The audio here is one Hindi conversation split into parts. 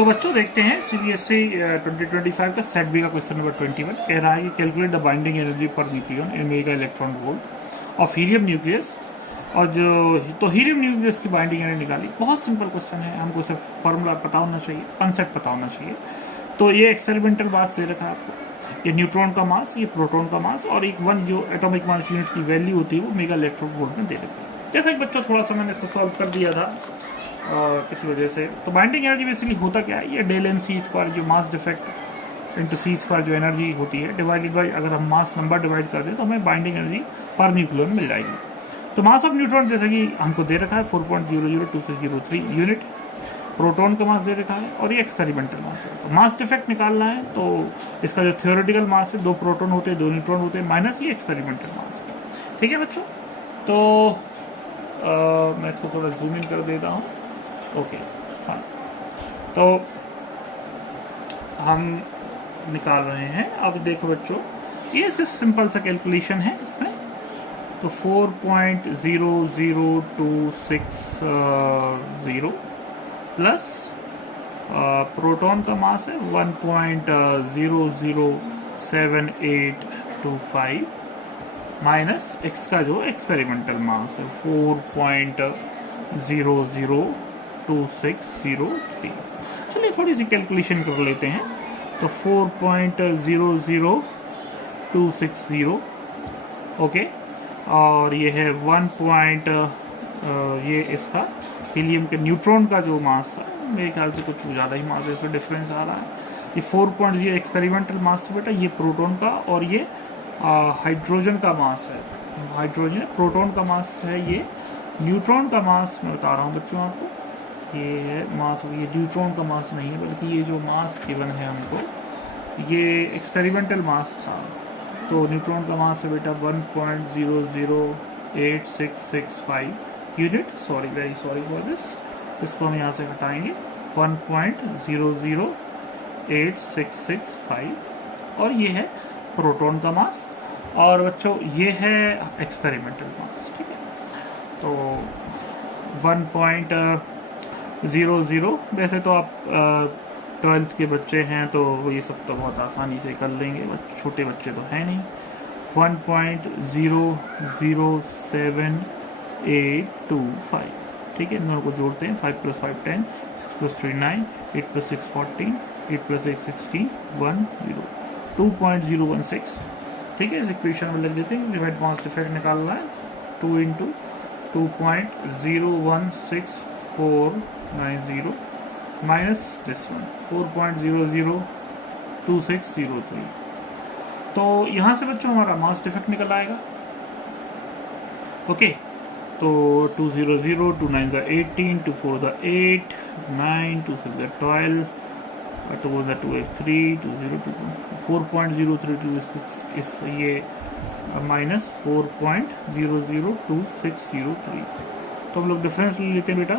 तो बच्चों देखते हैं CBSE 2025 का सेट बी का क्वेश्चन नंबर 21 कह रहा है कि calculate the binding energy per nucleon in mega electron volt of helium nucleus. और जो तो हीलियम न्यूक्लियस की बाइंडिंग एनर्जी निकाली। बहुत सिंपल क्वेश्चन है, हमको सिर्फ फॉर्मूला पता होना चाहिए, कंसेप्ट पता होना चाहिए। तो ये एक्सपेरिमेंटल मास दे रखा है आपको, ये न्यूट्रॉन का मास, ये प्रोटॉन का मास, और एक वन जो एटॉमिक मास यूनिट की वैल्यू होती है वो मेगा इलेक्ट्रॉन वोल्ट में दे रखी है। जैसा कि बच्चों थोड़ा सा मैंने इसको सॉल्व कर दिया था और इस वजह से तो बाइंडिंग एनर्जी बेसिकली होता क्या है, ये डेल एम सी स्क्वायर जो मास डिफेक्ट इंटू सी स्क्वायर जो एनर्जी होती है डिवाइडेड बाई अगर हम मास नंबर डिवाइड कर दें तो हमें बाइंडिंग एनर्जी पर न्यूक्लियन मिल जाएगी। तो मास ऑफ न्यूट्रॉन जैसे कि हमको दे रखा है 4.002603 यूनिट, प्रोटॉन का मास दे रखा है और ये एक्सपेरिमेंटल मास है। तो मास डिफेक्ट निकालना है तो इसका जो थ्योरेटिकल मास है 2 प्रोटॉन होते हैं 2 न्यूट्रॉन होते हैं माइनस ये एक्सपेरिमेंटल मास है। ठीक है बच्चों, तो मैं इसको थोड़ा जूम इन कर देता हूँ। ओके हाँ, तो हम निकाल रहे हैं। अब देखो बच्चों, ये सिर्फ सिंपल सा कैलकुलेशन है इसमें। तो 4.00260 प्लस प्रोटॉन का मास है 1.007825 माइनस एक्स का जो एक्सपेरिमेंटल मास है 4.00260. चलिए थोड़ी सी कैलकुलेशन कर लेते हैं। तो 4.00260 ओके, और ये है 1. ये इसका हीलियम के न्यूट्रॉन का जो मास था मेरे ख्याल से कुछ ज़्यादा ही मास है, इसमें डिफरेंस आ रहा है। ये 4. ये एक्सपेरिमेंटल मास था बेटा, ये प्रोटॉन का, और ये हाइड्रोजन का मास है। हाइड्रोजन प्रोटॉन का मास है, ये न्यूट्रॉन का मास मैं बता रहा हूँ बच्चों आपको। ये है मास, ये न्यूट्रॉन का मास नहीं है बल्कि ये जो मास गिवन है हमको ये एक्सपेरिमेंटल मास था। तो न्यूट्रॉन का मास है बेटा 1.008665 unit. Sorry, very sorry for this. इसको हम यहाँ से हटाएंगे 1.008665, और ये है प्रोटॉन का मास, और बच्चों ये है एक्सपेरिमेंटल मास। ठीक है, तो 1.00, वैसे तो आप 12th के बच्चे हैं तो ये सब तो बहुत आसानी से कर लेंगे, छोटे बच्चे तो हैं नहीं। 1.007825, ठीक है, इन दोनों को जोड़ते हैं। 5 + 5 10, 6 + 3 9, 8 + 6 14, 8 + 1 16, 10, 2.016। ठीक है, इस इक्वेशन में लिख देते हैं, डिवाइड मास डिफेक्ट निकालना है 2 × 2.01649 माइनस दिस वन 4.002603। तो यहाँ से बच्चों हमारा मास डिफेक्ट निकल आएगा। ओके, तो 2 0 0, 2 9 18, 2 4 8, 9, 2 6 12, 2 1 2 8 3, 2 0 2 4.032 इस ये माइनस 4.002603। तो हम लोग डिफरेंस ले लेते हैं बेटा,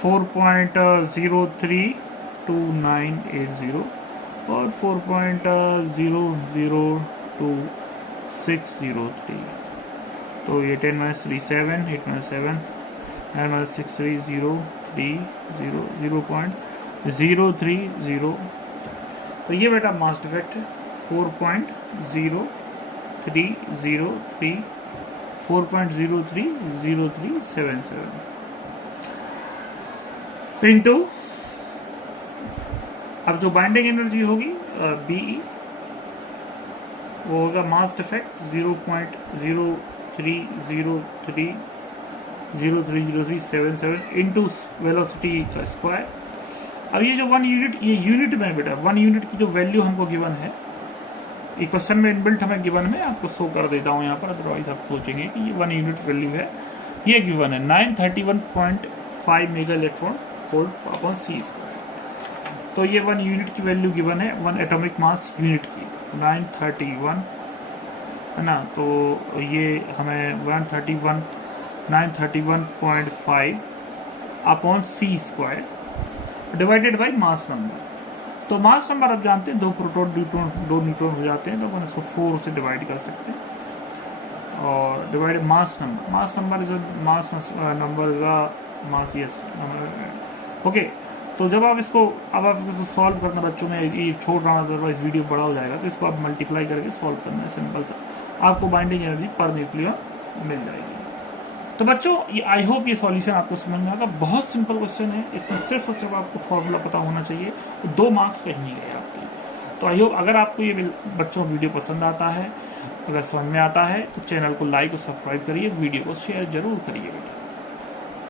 4.032980 और 4.002603। तो ये 10 - 3 7, 8 - 7, 9 - 6 3 0 3 0 0.030। तो ये बेटा मास डिफेक्ट है 4.0303 4.030377 इंटू, अब जो बाइंडिंग एनर्जी होगी BE वो होगा मास डिफेक्ट 0.0303 इंटू वेलोसिटी का स्क्वायर। अब ये जो 1 यूनिट, ये यूनिट में बेटा 1 यूनिट की जो वैल्यू हमको गिवन है, एक क्वेश्चन में इनबिल्ट हमें गिवन है, आपको शो कर देता हूँ यहाँ पर, अदरवाइज आप सोचेंगे कि ये 1 यूनिट वैल्यू है। ये गिवन है 931.5 mega electron volt upon C square. तो ये 1 यूनिट की वैल्यू गिवन है, 1 एटॉमिक मास यूनिट की 931 है ना। तो ये हमें 931.5 upon C square divided by mass number. तो मास नंबर आप जानते हैं 2 प्रोटॉन 2 न्यूट्रॉन हो जाते हैं, तो अपन इसको 4 से डिवाइड कर सकते हैं। और divide mass number is mass number is mass, yes okay. तो जब आप इसको सॉल्व करना बच्चों में ये छोड़ रहा हूँ, अदरवाइज वीडियो बड़ा हो जाएगा, तो इसको आप मल्टीप्लाई करके सॉल्व करना है सिंपल सा, आपको बाइंडिंग एनर्जी पर न्यूक्लियन मिल जाएगी। तो बच्चों ये आई होप ये सॉल्यूशन आपको समझ में आएगा। बहुत सिंपल क्वेश्चन है, इसमें सिर्फ और सिर्फ आपको फॉर्मूला पता होना चाहिए, तो 2 मार्क्स कहीं नहीं गए आपके। तो आई होप अगर आपको ये बच्चों वीडियो पसंद आता है, अगर समझ में आता है, तो चैनल को लाइक और सब्सक्राइब करिए, वीडियो को शेयर जरूर करिए।